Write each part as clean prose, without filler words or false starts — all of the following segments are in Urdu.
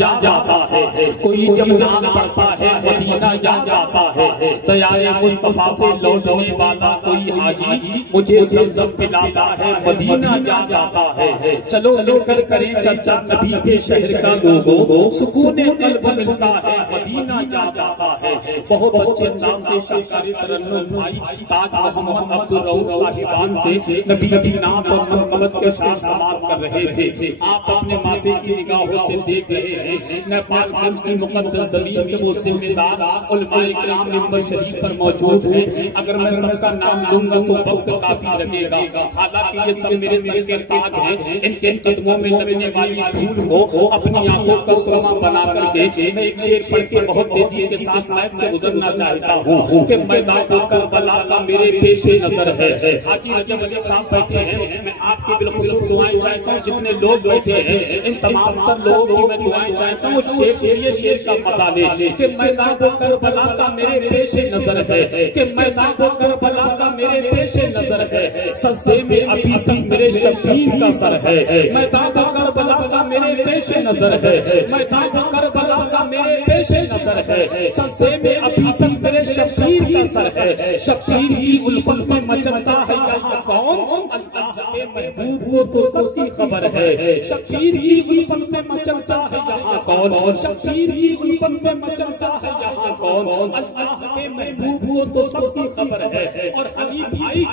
یاد آتا ہے، کوئی جب نام پڑھتا ہے مدینہ یاد آتا ہے، تیار مصطفیٰ سے لوٹنے والا کوئی حاجی مجھے زمزم پلاتا ہے، مدینہ یاد آتا ہے۔ چلو مل کر کریں چرچا نبی کے شہر کا لوگوں، سکون قلب ملتا ہے، مدینہ یاد آتا ہے۔ بہت اچھے انداز سے شاہکار ترنم بھائی تاج محمد عبدالرؤف صاحبان سے نبی کی نعت اور منقبت کے شعر سماعت کر رہے تھے۔ آپ اپنے ماتھے کی نگاہوں سے دیکھ رہے ہیں نیپال گنج کی مقدس زمین کے وہ ذمہ دار علماء کرام ممبر شریف پر موجود ہیں۔ اگر میں سب کا نام لوں گا تو وقت کافی لگے گا، حالانکہ یہ سب میرے سر کے تاج ہیں۔ ان کے قدموں میں لگنے والی دھول کو اپنی آنکھوں کا سرما بنا کر کے میں ایک شعر پڑھ کے بہت تیزی کے ساتھ مائک سے گزرنا چاہتا ہوں کہ میدان کربلا کا میرے پیش نظر ہے۔ حاجی رجب علی صاحب بیٹھے ہیں، میں آپ کے بالخصوص دعائیں چاہتا ہوں، جتنے لوگ بیٹھے ہیں ان تمام تر لوگوں کی میں دعائیں چاہتا ہوں شیخ سے یہ شیخ کا پتہ لے کہ میدان کربلا کا میرے پیش نظر ہے، کہ میدان کربلا کا میرے پیش نظر ہے، سجدے میں ابھی تک میرے شبیر کا سر ہے۔ میدان کربلا کا میرے پیش نظر ہے، میدان کربلا کا میرے پیش نظر ہے، سجدے میں ابھی تک میرے شبیر کا سر ہے۔ شبیر کی الفت میں مچلتا ہے یہاں کون؟ اللہ کے محبوب کو تو سب کی خبر ہے۔ شبیر کی الفت میں مچلتا ہے یہاں کون؟ شبیر کی الفت میں مچلتا ہے یہاں کون؟ اللہ کے محبوب کو تو سب کی خبر ہے۔ اور حنیف بھائی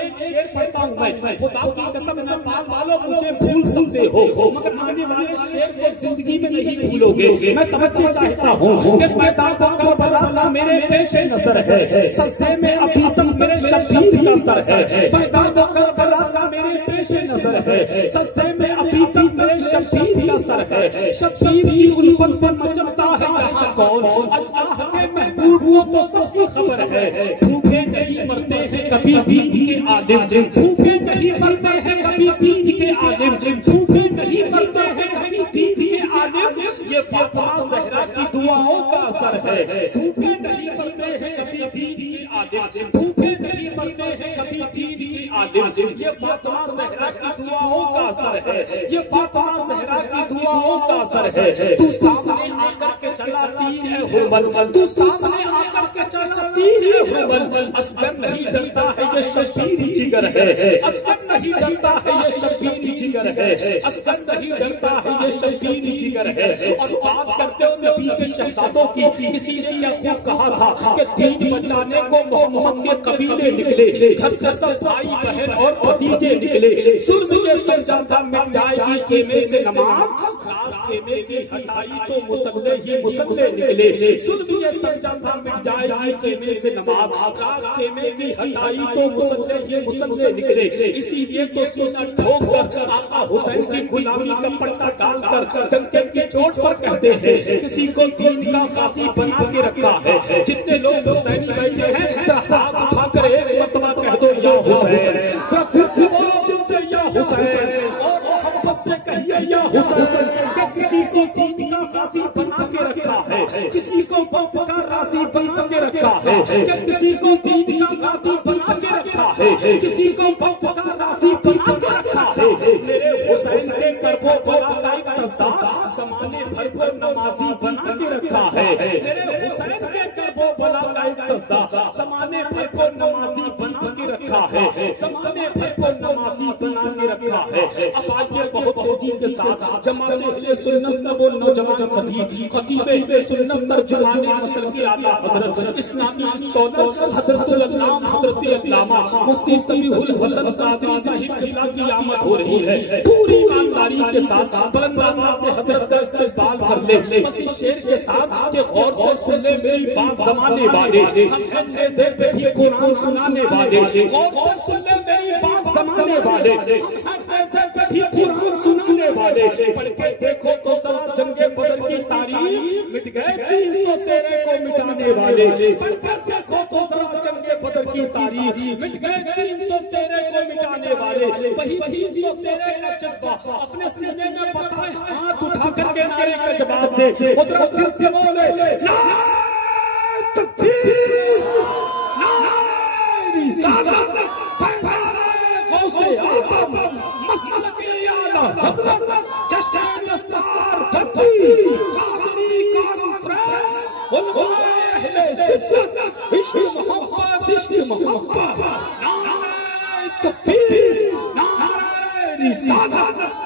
ایک شعر پڑھتا ہوں میں، خدا کی قسم نیپال والوں مجھے بھول سکتے ہو مگر آنے والے شعر کو زندگی میں نہیں بھولو گے۔ میں توجہ چاہتا ہوں کہ میدان کربلا کا میرے پیش نظر ہے، سجدے میں ابھی تک میرے شبیر کا سر ہے۔ میدان کربلا کا میرے پیش نظر ہے، سجدے میں ابھی تک میرے شبیر کا سر ہے۔ شبیر کی الفت میں مچلتا ہے یہاں کون؟ اللہ کے محبوب کو تو سب کی خبر ہے۔ بھوکے نہیں مرتے ہیں کبھی دین کے عالم، بھوکے نہیں مرتے ہیں کبھی دین کے عالم، بھوکے نہیں مرتے ہیں کبھی دین کے عالم، یہ فاطمہ زہرا کی دعاؤں کا اثر ہے۔ بھوکے نہیں مرتے ہیں کبھی دین کے عالم، بھوکے نہیں مرتے ہیں کبھی دین کے عالم، یہ فاطمہ زہرا کی دعاؤں کا اثر ہے، یہ فاطمہ زہرا کی دعاؤں کا اثر ہے۔ تو سامنے آ کر کے چلا تیر ہے ہرمل، تو سامنے آ کر کے چلا تیر ہے ہرمل، اصغر نہیں ڈرتا ہے یہ شبیری جگر ہے، اصغر نہیں ڈرتا ہے یہ شبیری جگر ہے، اصغر نہیں ڈرتا ہے یہ شبیری جگر ہے۔ اور بات کرتے ہو نبی کے شہزادوں کی، کسی نے کیا خوب کہا تھا کہ دین بچانے کو محمد کے قبیلے نکلے، گھر سے سب بھائی بہن اور بھتیجے نکلے، ظلم یہ سجادہ مٹ جائے گی خیمے سے نماز، رات خیمے کی ہٹائی تو مسلح ہی مسلح نکلے، ظلم یہ سجادہ مٹ جائے گی خیمے سے نماز، رات خیمے کی ہٹائی تو مسلح ہی مسلح نکلے۔ اسی لیے تو سینہ ٹھوک کر آقا حسین کی غلامی کا پٹا ڈال کر ڈنکے کی چوٹ پر کہتے ہیں کسی کو دین کا غازی بنا کے رکھا ہے۔ جتنے لوگ حسینی بیٹھے ہیں ذرا ہاتھ اٹھا کر ایک مرتبہ کہہ دو یا حسین، ذرا دل سے بولو دل سے یا حسین، اور محبت سے کہیے یا حسین کہ کسی کو دین کا غازی بنا کے رکھا ہے، کسی کو وقت کا راضی بنا کے رکھا ہے، کہ کسی کو دین کا غازی بنا کے رکھا ہے، کسی کو وقت کا راضی بنا کے رکھا ہے۔ میرے حسین کے کرب و بلا کا ایک سجدہ زمانے بھر کو نمازی بنا کے رکھا ہے، میرے حسین کے کرب و بلا کا ایک سجدہ زمانے بھر کو نمازی بنا کے رکھا ہے، زمانے بھر کو نمازی بنا کے رکھا ہے۔ اب آئیے بہت تیزی کے ساتھ جماعت اہل سنت کا وہ نوجوان خطیب اہل سنت ترجمان مسلک کی اعلیٰ حضرت اسلامی اسکالر حضرت العلامہ حضرت علامہ مفتی سمیع الحسن قادری صاحب قبلہ کی آمد ہو رہی ہے۔ پوری ایمانداری کے ساتھ بلند آواز سے حضرت کا استقبال کر لے، بس اس شعر کے ساتھ کہ غور سے سن لے میری بات زمانے والے، ہم ہیں نیزے پہ بھی قرآن سنانے والے، غور سے سن لے میری بات زمانے والے، ہم ہیں نیزے پہ بھی قرآن سنانے والے۔ پڑھ کے دیکھو تو ذرا جنگ بدر کی تاریخ، مٹ گئے 300 سیرے کو مٹانے والے، پڑھ کے دیکھو تو ذرا جنگ بدر کی تاریخ، مٹ گئے 300 سیرے کو مٹانے والے۔ وہی 300 سیرے کا جذبہ اپنے سینے میں بسائے، ہاتھ اٹھا کر کے نعرے کا جواب دے، ادھر دل سے بولے نعرہ تکبیر، نعرہ رسالت، فیضان غوث اعظم مسلک اعلیٰ حضرت جشن دستار بندی قادری کانفرنس علماء اہل سنت عشق محبت عشق محبت نعرہ تکبیر نعرہ رسالت